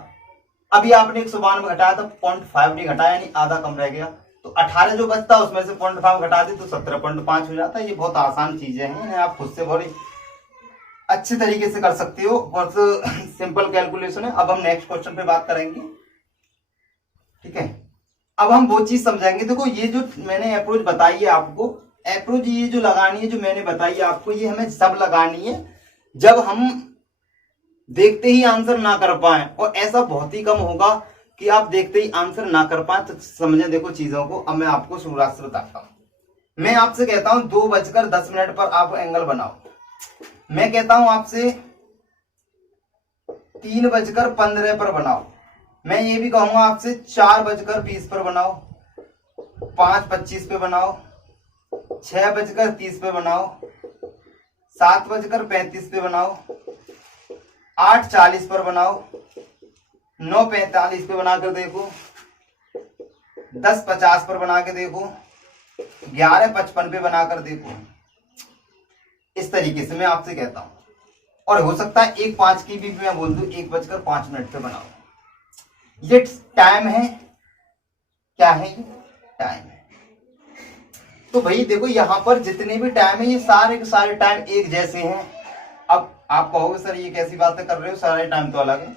अभी आपने 192 घटाया तो 0.5 नहीं घटाया, यानी आधा कम रह गया, तो 18 जो बचता है उसमें से 0.5 घटा दे तो 17.5 हो जाता है। ये बहुत आसान चीजें हैं, आप खुद से बड़ी अच्छे तरीके से कर सकते हो। बहुत सिंपल कैलकुलेशन है। अब हम नेक्स्ट क्वेश्चन पे बात करेंगे, ठीक है। अब हम वो चीज समझाएंगे। देखो ये जो मैंने अप्रोच बताई है आपको, अप्रोच ये जो लगानी है, जो मैंने बताई है आपको, ये हमें सब लगानी है जब हम देखते ही आंसर ना कर पाए। और ऐसा बहुत ही कम होगा कि आप देखते ही आंसर ना कर पाए। तो समझे देखो चीजों को। अब मैं आपको शुरुआत से बताता हूं। मैं आपसे कहता हूं 2:10 पर आप एंगल बनाओ। मैं कहता हूं आपसे 3:15 पर बनाओ। मैं ये भी कहूंगा आपसे 4:20 पर बनाओ, 5:25 पे बनाओ, 6:30 पे बनाओ, 7:35 पे बनाओ, 8:40 पर बनाओ, 9:45 पे बनाकर देखो, 10:50 पर बना के देखो, 11:55 पे बनाकर देखो। इस तरीके से मैं आपसे कहता हूं। और हो सकता है 1:05 की भी मैं बोल दूं, 1:05 पे बनाओ। ये टाइम है, क्या है ये? टाइम है। तो भाई देखो यहां पर जितने भी टाइम है, ये सारे के सारे टाइम एक जैसे हैं। अब आप कहोगे सर ये कैसी बातें कर रहे हो, सारे टाइम तो अलग है।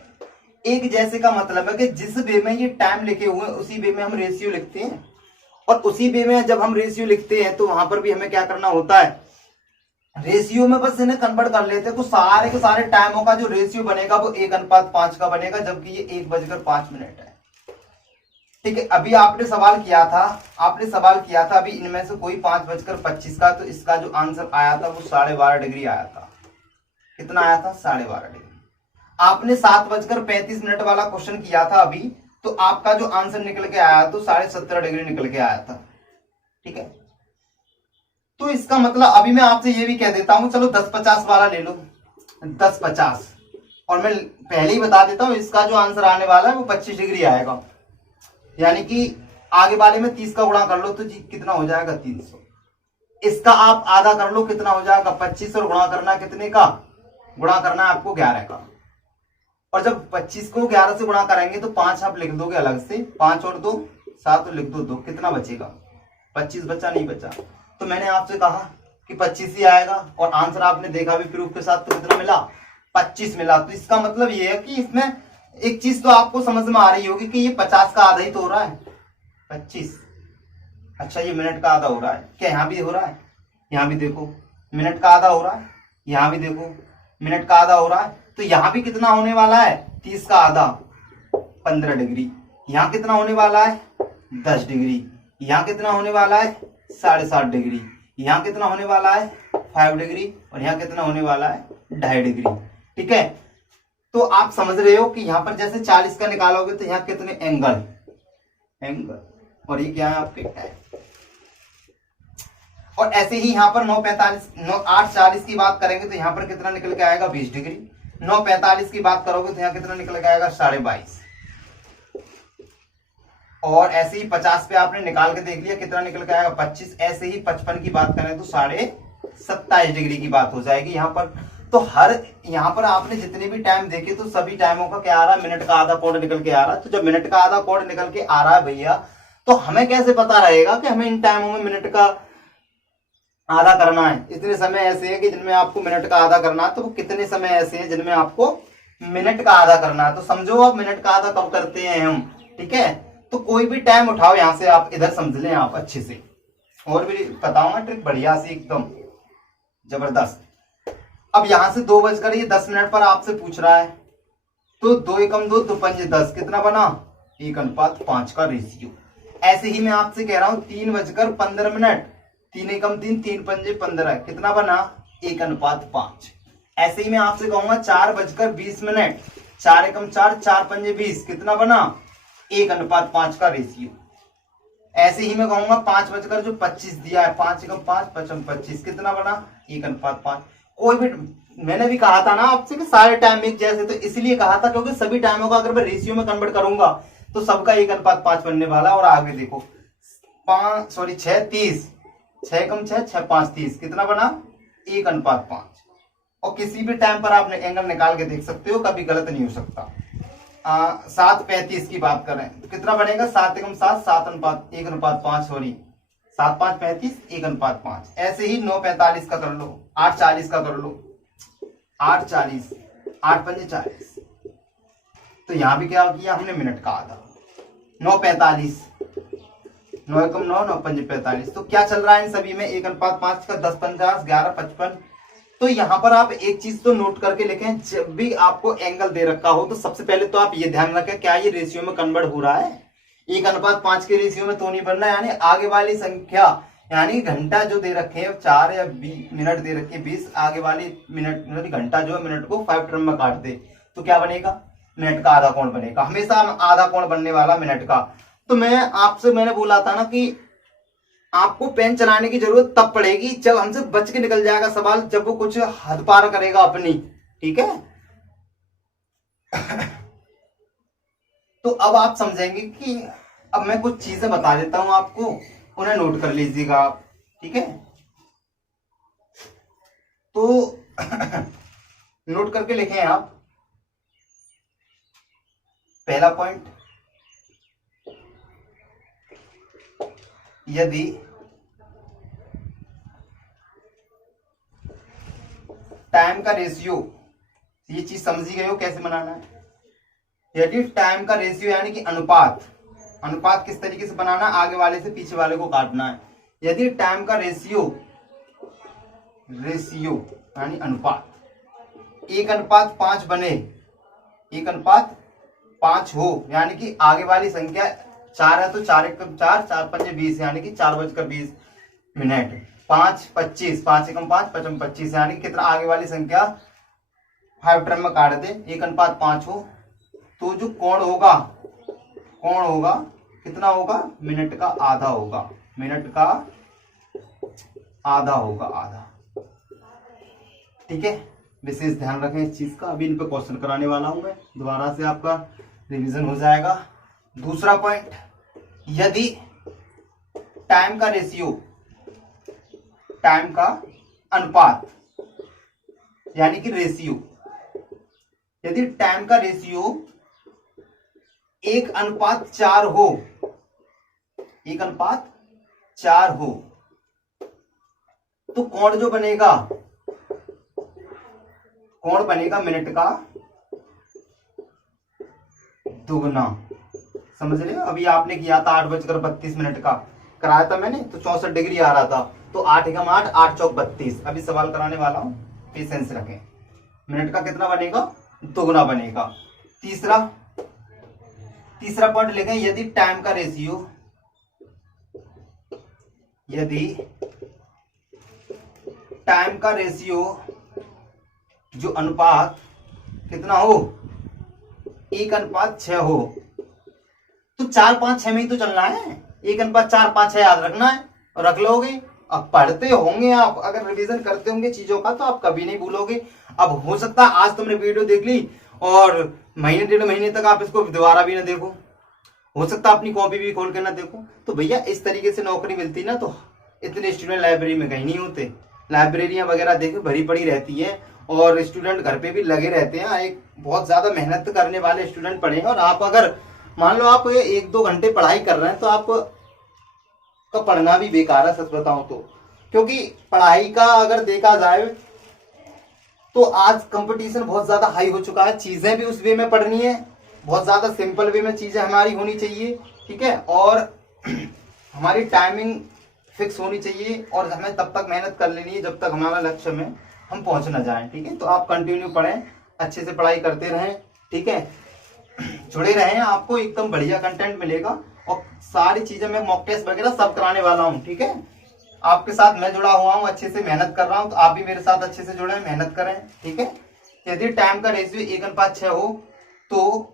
एक जैसे का मतलब है कि जिस वे में ये टाइम लिखे हुए हैं उसी वे में हम रेशियो लिखते हैं। और उसी वे में जब हम रेशियो लिखते हैं तो वहां पर भी हमें क्या करना होता है, रेशियो में बस इन्हें कन्वर्ट कर लेते हैं। तो सारे के सारे टाइमों का जो रेशियो बनेगा वो 1:5 का बनेगा, जबकि ये 1:05 है। ठीक है। अभी आपने सवाल किया था अभी इनमें से कोई 5:25 का, तो इसका जो आंसर आया था वो 12.5 डिग्री आया था। कितना आया था? 12.5 डिग्री। आपने 7:35 वाला क्वेश्चन किया था अभी, तो आपका जो आंसर निकल के आया तो 17.5 डिग्री निकल के आया था। ठीक है। तो इसका मतलब अभी मैं आपसे ये भी कह देता हूं, चलो 10:50 वाला ले लो, 10:50। और मैं पहले ही बता देता हूं इसका जो आंसर आने वाला है वो 25 डिग्री आएगा। यानी कि आगे वाले में 30 का गुणा कर लो तो जी कितना हो जाएगा? 300। इसका आप आधा कर लो, कितना हो जाएगा? 25। और गुणा करना कितने का? गुणा करना है आपको 11 का। और जब 25 को 11 से गुणा करेंगे तो 5 आप लिख दोगे अलग से, 5 और 2 7, लिख दो 2। कितना बचेगा? 25 बचा? नहीं बचा। तो मैंने आपसे कहा कि 25 ही आएगा, और आंसर आपने देखा भी प्रूफ के साथ, तो कितना मिला? 25 मिला। तो इसका मतलब ये है कि इसमें एक चीज तो आपको समझ में आ रही होगी कि ये 50 का आधा ही तो हो रहा है, 25। अच्छा ये मिनट का आधा हो रहा है क्या? यहाँ भी हो रहा है, यहाँ भी देखो मिनट का आधा हो रहा है, यहाँ भी देखो मिनट का आधा हो रहा है। तो यहाँ भी कितना होने वाला है? 30 का आधा 15 डिग्री। यहाँ कितना होने वाला है? 10 डिग्री। यहाँ कितना होने वाला है? 7.5 डिग्री। यहाँ कितना होने वाला है? 5 डिग्री। और यहाँ कितना होने वाला है? 2.5 डिग्री। ठीक है। तो आप समझ रहे हो कि यहाँ पर जैसे 40 का निकालोगे तो यहाँ कितने एंगल, और ये क्या है आपके टाइम। और ऐसे ही यहाँ पर 8:40 की बात करेंगे तो यहाँ पर कितना निकल के आएगा? 20 डिग्री। 9:45 की बात करोगे तो यहाँ कितना निकल के आएगा? 22.5। और ऐसे ही 50 पे आपने निकाल के देख लिया, कितना निकल के आएगा? 25। ऐसे ही 55 की बात करें तो 27.5 डिग्री की बात हो जाएगी यहाँ पर। तो यहाँ पर आपने जितने भी टाइम देखे तो सभी टाइमों का क्या आ रहा है? मिनट का आधा कोण निकल के आ रहा है। तो जब मिनट का आधा कोण निकल के आ रहा है भैया, तो हमें कैसे पता रहेगा कि हमें इन टाइमों में मिनट का आधा करना है? इतने समय ऐसे है कि जिनमें आपको मिनट का आधा करना है, तो वो कितने समय ऐसे है जिनमें आपको मिनट का आधा करना है? तो समझो आप मिनट का आधा कब करते हैं हम। ठीक है। तो कोई भी टाइम उठाओ यहां से, आप इधर समझ लें आप अच्छे से। और भी बताऊंगा ट्रिक बढ़िया सी, एकदम जबरदस्त। अब यहां से 2:10 पर आपसे पूछ रहा है, तो 2 एकम 2, 2 पंजे 10, कितना बना? 1:5 का रेशियो। ऐसे ही मैं आपसे कह रहा हूं 3:15, 3 एकम 3, 3 पंजे 15, कितना बना? 1:5। ऐसे ही मैं आपसे कहूंगा 4:20, 4 एकम 4, 4 पंजे 20, कितना बना? 1:5 का रेशियो। ऐसे ही मैं कहूंगा 5:25 दिया है, 5 एकम 5, 5 25, कितना बना? 1:5। कोई भी, मैंने भी कहा था ना आपसे कि सारे टाइम एक जैसे, तो इसलिए कहा था क्योंकि सभी टाइमों का अगर मैं रेशियो में कन्वर्ट करूंगा तो सबका 1:5 बनने वाला। और आगे देखो 6 30, 6 एकम 6, 6 5 30, कितना बना? 1:5। और किसी भी टाइम पर आपने एंगल निकाल के देख सकते हो, कभी गलत नहीं हो सकता। 7:35 की बात करें तो कितना बनेगा? 7 एकम 7, 1:5, सॉरी 7 5 35, 1:5। ऐसे ही 9:45 का कर लो, 8:40 का कर लो, 8:40, 8:45। तो यहाँ भी क्या किया हमने, मिनट का आधा। 9:45, 9 9 9 तो क्या चल रहा है इन सभी में 1:5 का 10:50, 11:55। तो यहाँ पर आप एक चीज तो नोट करके लिखें, जब भी आपको एंगल दे रखा हो तो सबसे पहले तो आप ये ध्यान रखें क्या ये रेशियो में कन्वर्ट हो रहा है। 1:5 के रेशियो में तो नहीं बन रहा है, यानी आगे वाली संख्या, यानी घंटा जो दे रखे हैं 4 या 20 मिनट दे रखे 20, आगे वाली मिनट घंटा जो है मिनट को 5 टर्म में काट दे तो क्या बनेगा, मिनट का आधा कोण बनेगा। हमेशा आधा कोण बनने वाला मिनट का। तो मैंने बोला था ना कि आपको पेन चलाने की जरूरत तब पड़ेगी जब हमसे बच के निकल जाएगा सवाल, जब वो कुछ हद पार करेगा अपनी, ठीक है। तो अब आप समझेंगे कि अब मैं कुछ चीजें बता देता हूं आपको, उन्हें नोट कर लीजिएगा आप, ठीक है। तो नोट करके लिखें आप। पहला पॉइंट, यदि टाइम का रेशियो, ये चीज समझ ही गए हो कैसे बनाना है। यदि टाइम का रेशियो यानी कि अनुपात, अनुपात किस तरीके से बनाना है, आगे वाले से पीछे वाले को काटना है। यदि टाइम का रेशियो यानी अनुपात 1:5 बने, 1:5 हो, यानी कि आगे वाली संख्या 4 है तो 4 1 4, 4 5 20, यानी कि 4:20 मिनट। 5:25, 5 1 5, 5 25, यानी कितना आगे वाली संख्या 5 टर्म में काट दे, 1:5 हो, तो जो कोण होगा कितना होगा, मिनट का आधा होगा, मिनट का आधा होगा, आधा, ठीक है। विशेष ध्यान रखें इस चीज का, अभी इन पे क्वेश्चन कराने वाला हूं मैं, दोबारा से आपका रिवीजन हो जाएगा। दूसरा पॉइंट, यदि टाइम का रेशियो, टाइम का अनुपात यानी कि रेशियो, यदि टाइम का रेशियो 1:4 हो, 1:4 हो, तो कोण जो बनेगा, कोण बनेगा मिनट का दुगना। समझ रहे हो, अभी आपने किया था 8:32 का कराया था मैंने, तो 64 डिग्री आ रहा था, तो 8 एकम 8, 8 चौक 32। अभी सवाल कराने वाला हूं, पेशेंस रखें। मिनट का कितना बनेगा, दुगना बनेगा। तीसरा पॉइंट लेंगे, यदि टाइम का रेशियो, यदि टाइम का रेशियो जो अनुपात कितना हो, 1:6 हो, तो 4 5 6 में ही तो चलना है, 1:4 5 6 याद रखना है और रख लोगे। अब पढ़ते होंगे आप, अगर रिवीजन करते होंगे चीजों का तो आप कभी नहीं भूलोगे। अब हो सकता है आज तुमने वीडियो देख ली और महीने 1.5 महीने तक आप इसको दोबारा भी ना देखो, हो सकता है अपनी कॉपी भी खोल के ना देखो। तो भैया इस तरीके से नौकरी मिलती ना तो इतने स्टूडेंट लाइब्रेरी में कहीं नहीं होते। लाइब्रेरियां वगैरह देखो भरी पड़ी रहती है और स्टूडेंट घर पे भी लगे रहते हैं, एक बहुत ज्यादा मेहनत करने वाले स्टूडेंट पढ़े हैं। और आप अगर मान लो आप 1-2 घंटे पढ़ाई कर रहे हैं तो आप का पढ़ना भी बेकार है, सच बताऊं तो। क्योंकि पढ़ाई का अगर देखा जाए तो आज कंपटीशन बहुत ज्यादा हाई हो चुका है, चीजें भी उस वे में पढ़नी है, बहुत ज्यादा सिंपल वे में चीजें हमारी होनी चाहिए, ठीक है। और हमारी टाइमिंग फिक्स होनी चाहिए और हमें तब तक मेहनत कर लेनी है जब तक हमारा लक्ष्य में हम पहुंच ना जाएं, ठीक है। तो आप कंटिन्यू पढ़ें, अच्छे से पढ़ाई करते रहें, ठीक है, जुड़े रहें, आपको एकदम बढ़िया कंटेंट मिलेगा। और सारी चीजें मैं मॉक टेस्ट वगैरह सब कराने वाला हूँ, ठीक है। आपके साथ मैं जुड़ा हुआ हूँ, अच्छे से मेहनत कर रहा हूँ, तो आप भी मेरे साथ अच्छे से जुड़े, मेहनत करें, ठीक है। यदि टाइम का रेशियो 1:6 हो तो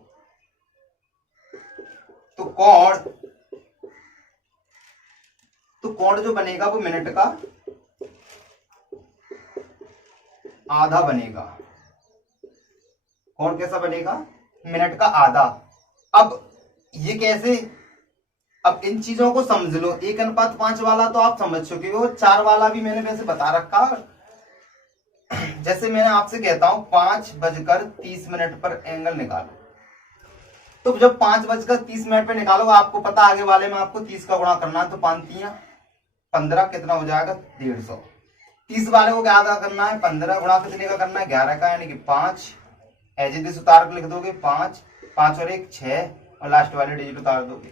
कोण जो बनेगा वो मिनट का आधा बनेगा। कोण कैसा बनेगा, मिनट का आधा। अब ये कैसे, अब इन चीजों को समझ लो। 1:5 वाला तो आप समझ चुके हो, 4 वाला भी मैंने वैसे बता रखा। जैसे मैंने आपसे कहता हूं 5:30 पर एंगल निकालो, तो जब 5:30 पे निकालोगे आपको पता आगे वाले में आपको 30 का गुणा करना है, तो 5 3 15 कितना हो जाएगा 150। 30 वाले को क्या आधा करना है, 15 गुणा कितने का करना है, 11 का, यानी कि 5। एज इट इज उतार के लिख दोगे 5, 5 और 1 6, और लास्ट वाले डिजिट उतार दोगे।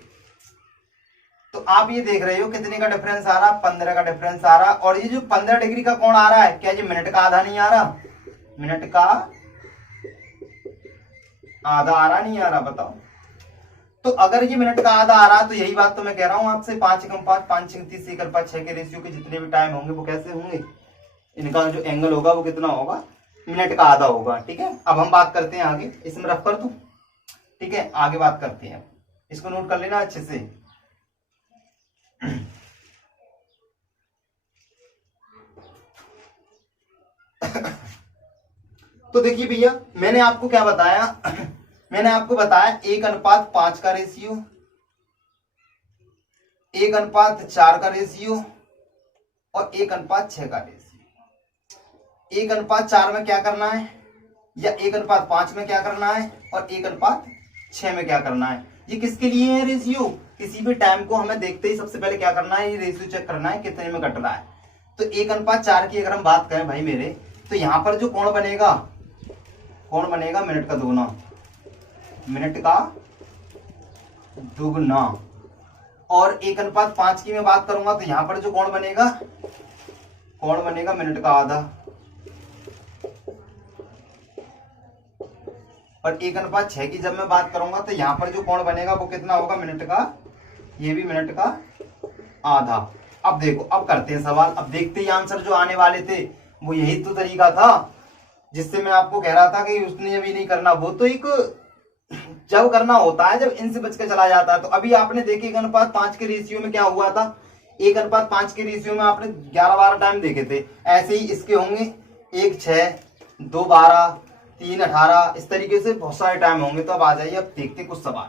तो आप ये देख रहे हो कितने का डिफरेंस आ रहा, 15 का डिफरेंस आ रहा। और ये जो 15 डिग्री का कोण आ रहा है, क्या ये मिनट का आधा नहीं आ रहा, मिनट का आधा आ रहा नहीं आ रहा, बताओ। तो अगर ये मिनट का आधा आ रहा, तो यही बात तो मैं कह रहा हूं आपसे, 5 × 5 5 × 30 1 × 5 6 के रेशियो के जितने भी टाइम होंगे वो कैसे होंगे, इनका जो एंगल होगा वो कितना होगा, मिनट का आधा होगा। ठीक है, अब हम बात करते हैं आगे, इसमें रफ कर दूं, ठीक है, आगे बात करते हैं, इसको नोट कर लेना अच्छे से। तो देखिए भैया, मैंने आपको क्या बताया मैंने आपको बताया 1:5 का रेशियो, 1:4 का रेशियो और 1:6 का रेशियो। 1:4 में क्या करना है, या 1:5 में क्या करना है, और 1:6 में क्या करना है। ये किसके लिए है रेशियो, किसी भी टाइम को हमें देखते ही सबसे पहले क्या करना है, ये रेशियो चेक करना है कितने में कट रहा है। तो 1:4 की अगर हम बात करें भाई मेरे, तो यहां पर जो कोण बनेगा, कोण बनेगा मिनट का दुगना, मिनट का दुगना। और 1:5 की मैं बात करूंगा तो यहां पर जो कोण बनेगा, कोण बनेगा मिनट का आधा। और 1:6 की जब मैं बात करूंगा तो यहां पर जो कोण बनेगा वो कितना होगा, मिनट का, ये भी मिनट का आधा। अब देखो, अब करते हैं सवाल। अब देखते ही आंसर जो आने वाले थे वो यही तो तरीका था जिससे मैं आपको कह रहा था कि उसने अभी नहीं करना, वो तो एक जब करना होता है जब इनसे बच के चला जाता है। तो अभी आपने देखे 1:5 के रेशियो में क्या हुआ था, 1:5 के रेशियो में आपने 11-12 टाइम देखे थे। ऐसे ही इसके होंगे 1 6, 2 12, 3 18, इस तरीके से बहुत सारे टाइम होंगे। तो अब आ जाइए, अब देखते कुछ सवाल।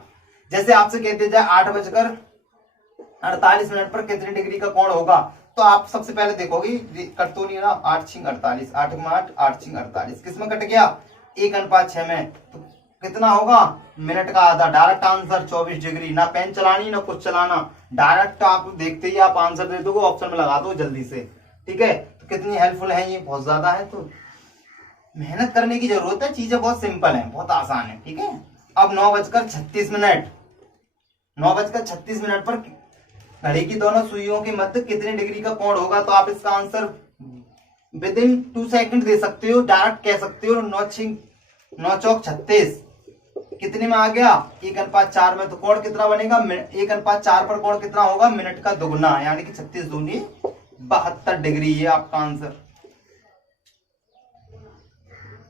जैसे आपसे कहते जाए 8:48 पर कितने डिग्री का कोण होगा, तो आप सबसे पहले देखोगे, कट तो नहीं रहा, 8 6 48, 8 8 8 6 48, किस में कट गया, 1:6 में। तो कितना होगा, मिनट का आधा। डायरेक्ट आंसर 24 डिग्री, ना पेन चलानी ना कुछ चलाना, डायरेक्ट आप देखते ही आप आंसर दे दोगे, ऑप्शन में लगा दो जल्दी से। ठीक है, तो कितनी हेल्पफुल है ये, बहुत ज्यादा है। तो मेहनत करने की जरूरत है, चीजें बहुत सिंपल है, बहुत आसान है। ठीक है, अब 9:36, 9:36 पर घड़ी की दोनों सुइयों के मध्य कितने डिग्री का कोण होगा। तो आप इसका आंसर विद इन 2 सेकंड दे सकते हो, डायरेक्ट कह सकते हो 9 चौक 36 कितने में आ गया, 1:4 में। तो कोण कितना बनेगा, 1:4 पर कोण कितना होगा, मिनट का दुगना, यानी कि 36 दूनी 72 डिग्री। ये आपका आंसर।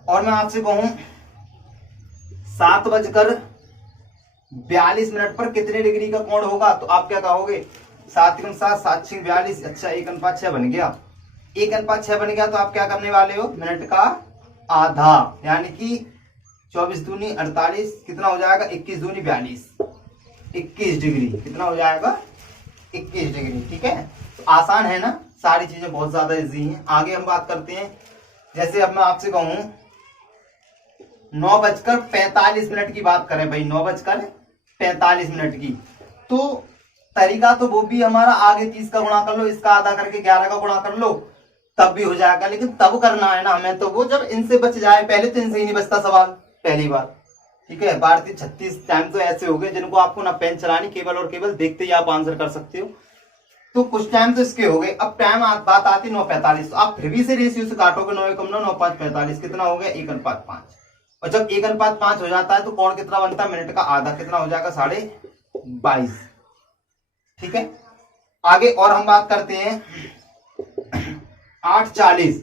और मैं आपसे कहूं 7:42 पर कितने डिग्री का कोण होगा, तो आप क्या कहोगे, 7 × 7 7 6 42। अच्छा, 1:6 बन गया, 1:6 बन गया। तो आप क्या करने वाले हो, मिनट का आधा, यानी कि 24 दूनी 48, कितना हो जाएगा, 21 दूनी 42, 21 डिग्री। कितना हो जाएगा, 21 डिग्री। ठीक है, तो आसान है ना, सारी चीजें बहुत ज्यादा इजी हैं। आगे हम बात करते हैं। जैसे अब मैं आपसे कहूं 9:45 की बात करें भाई, 9:45 की, तो तरीका तो वो भी हमारा, आगे 30 का गुणा कर लो, इसका आधा करके 11 का गुणा कर लो, तब भी हो जाएगा। लेकिन तब करना है ना हमें, तो वो जब इनसे बच जाए, पहले तो इनसे ही नहीं बचता सवाल, पहली बार। ठीक है, 12-36 टाइम तो ऐसे हो गए जिनको आपको ना पेन चलानी, केवल और केवल देखते ही आप आंसर कर सकते हो। तो कुछ टाइम तो इसके हो गए। अब टाइम बात आती 9:45, तो आप फिर भी से रेशियो से काटोगे, 9 × 9 9 5 45, कितना हो गया, 1:5। और जब 1:5 हो जाता है तो कोण कितना बनता है, मिनट का आधा, कितना हो जाएगा, 22.5। ठीक है, आगे और हम बात करते हैं 8:40,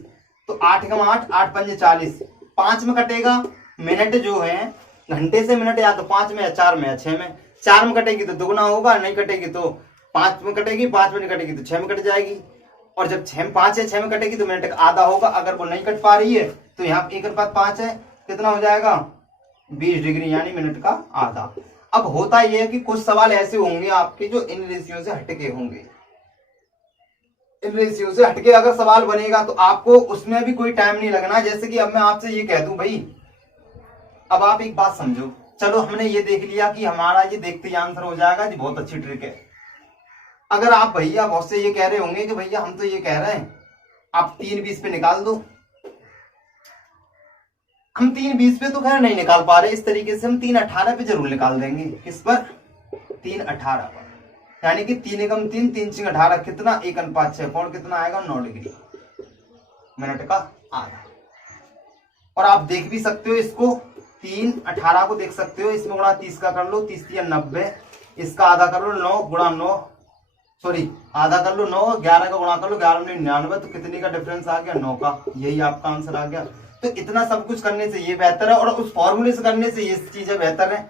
तो 8 × 8 8 5 40, 5 में कटेगा। मिनट जो है घंटे से मिनट या तो 5 में या 4 में या 6 में, 4 में कटेगी तो दुगना होगा, नहीं कटेगी तो 5 में कटेगी, 5 में नहीं कटेगी तो 6 में कट जाएगी। और जब 5 या 6 में कटेगी तो मिनट का आधा होगा। अगर वो नहीं कट पा रही है तो यहाँ 1:5 है, कितना हो जाएगा, 20 डिग्री, यानी मिनट का आधा। अब होता यह है कि कुछ सवाल ऐसे होंगे आपके जो इन रेशियो से हटके होंगे। इन रेशियो से हटके अगर सवाल बनेगा तो आपको उसमें भी कोई टाइम नहीं लगना। जैसे कि अब मैं आपसे ये कह दूं भाई, अब आप एक बात समझो, चलो हमने ये देख लिया कि हमारा ये देखते ही आंसर हो जाएगा जी, बहुत अच्छी ट्रिक है। अगर आप भैया बहुत से ये कह रहे होंगे कि भैया हम तो ये कह रहे हैं आप 3:20 पे निकाल दो। हम 3:20 पे तो खैर नहीं निकाल पा रहे, इस तरीके से हम 3:18 पे जरूर निकाल देंगे। किस पर? 3:18 पर। यानी कि 3 एकम 3, 3 छिंग 18, कितना? 1:6। कोण कितना आएगा? 9 डिग्री, मिनट का आधा। और आप देख भी सकते हो इसको, 3:18 को देख सकते हो, इसमें गुणा 30 का कर लो, 30 या 90, इसका आधा कर लो 9 गुणा 9, सॉरी आधा कर लो 9, 11 का गुणा कर लो 11 में 99, तो कितने का डिफरेंस आ गया? 9 का। यही आपका आंसर आ गया। तो इतना सब कुछ करने से ये बेहतर है, और उस फॉर्मूले से करने से ये चीजें बेहतर है।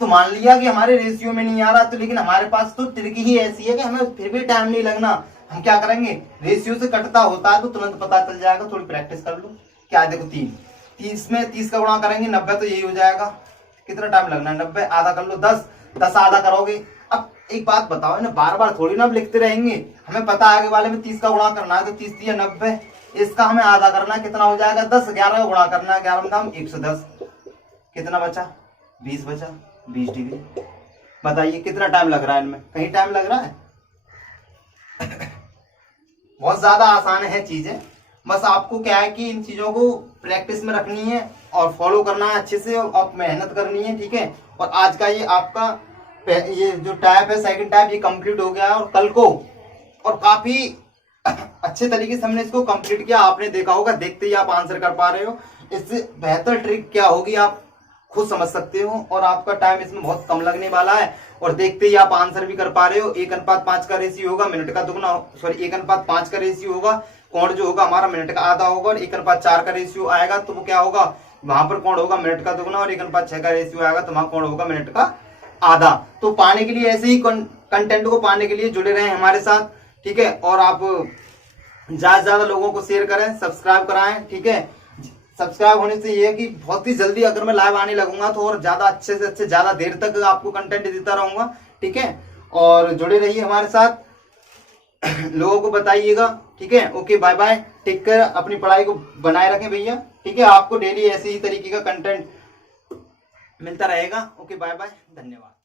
तो मान लिया कि हमारे रेशियो में नहीं आ रहा, तो लेकिन हमारे पास तो ट्रिक ही ऐसी है कि हमें फिर भी टाइम नहीं लगना। हम क्या करेंगे, रेशियो से कटता होता है तो तुरंत पता चल जाएगा, थोड़ी प्रैक्टिस कर लो। क्या है, देखो 30 में 30 का गुणा करेंगे 90, तो यही हो जाएगा। कितना टाइम लगना है? 90, आधा कर लो 10, 10 आधा करोगे। अब एक बात बताओ ना, बार बार थोड़ी ना लिखते रहेंगे, हमें पता आगे वाले में 30 का गुणा करना है, तो 30 या 90, इसका हमें आधा करना है, कितना हो जाएगा? 10, 11 का गुणा करना है, 11 में दाम 110, कितना बचा? 20 बचा, 20 डिग्री। बताइए कितना टाइम लग रहा है इनमें? कहीं टाइम लग रहा है? बहुत ज्यादा आसान है चीजें, बस आपको क्या है कि इन चीजों को प्रैक्टिस में रखनी है और फॉलो करना है अच्छे से, और मेहनत करनी है, ठीक है। और आज का ये आपका ये जो टाइप है, सेकंड टाइप, ये कंप्लीट हो गया है। और कल को और काफी अच्छे तरीके से हमने इसको कंप्लीट किया। आपने देखा होगा, देखते ही आप आंसर कर पा रहे हो। इससे बेहतर ट्रिक क्या होगी आप खुद समझ सकते हो, और आपका टाइम इसमें बहुत कम लगने वाला है, और देखते ही आप आंसर भी कर पा रहे हो। 1:5 का रेशियो होगा, मिनट का दुगना, सॉरी 1:5 का रेशियो होगा, कोण जो होगा हमारा मिनट का आधा होगा, और 1:4 का रेशियो आएगा तो वो क्या होगा, वहां पर कोण होगा मिनट का दुगना, और 1:6 का रेशियो आएगा तो वहां कोण होगा मिनट का आधा। तो पाने के लिए ऐसे ही कंटेंट को पाने के लिए जुड़े रहें हमारे साथ, ठीक है। और आप ज्यादा से ज्यादा लोगों को शेयर करें, सब्सक्राइब कराएं, ठीक है। सब्सक्राइब होने से ये है कि बहुत ही जल्दी अगर मैं लाइव आने लगूंगा तो और ज्यादा अच्छे से अच्छे, ज्यादा देर तक आपको कंटेंट देता रहूंगा, ठीक है। और जुड़े रहिए हमारे साथ, लोगों को बताइएगा, ठीक है। Okay, bye bye, take care, अपनी पढ़ाई को बनाए रखें भैया, ठीक है। आपको डेली ऐसे ही तरीके का कंटेंट मिलता रहेगा। ओके, बाय बाय, धन्यवाद।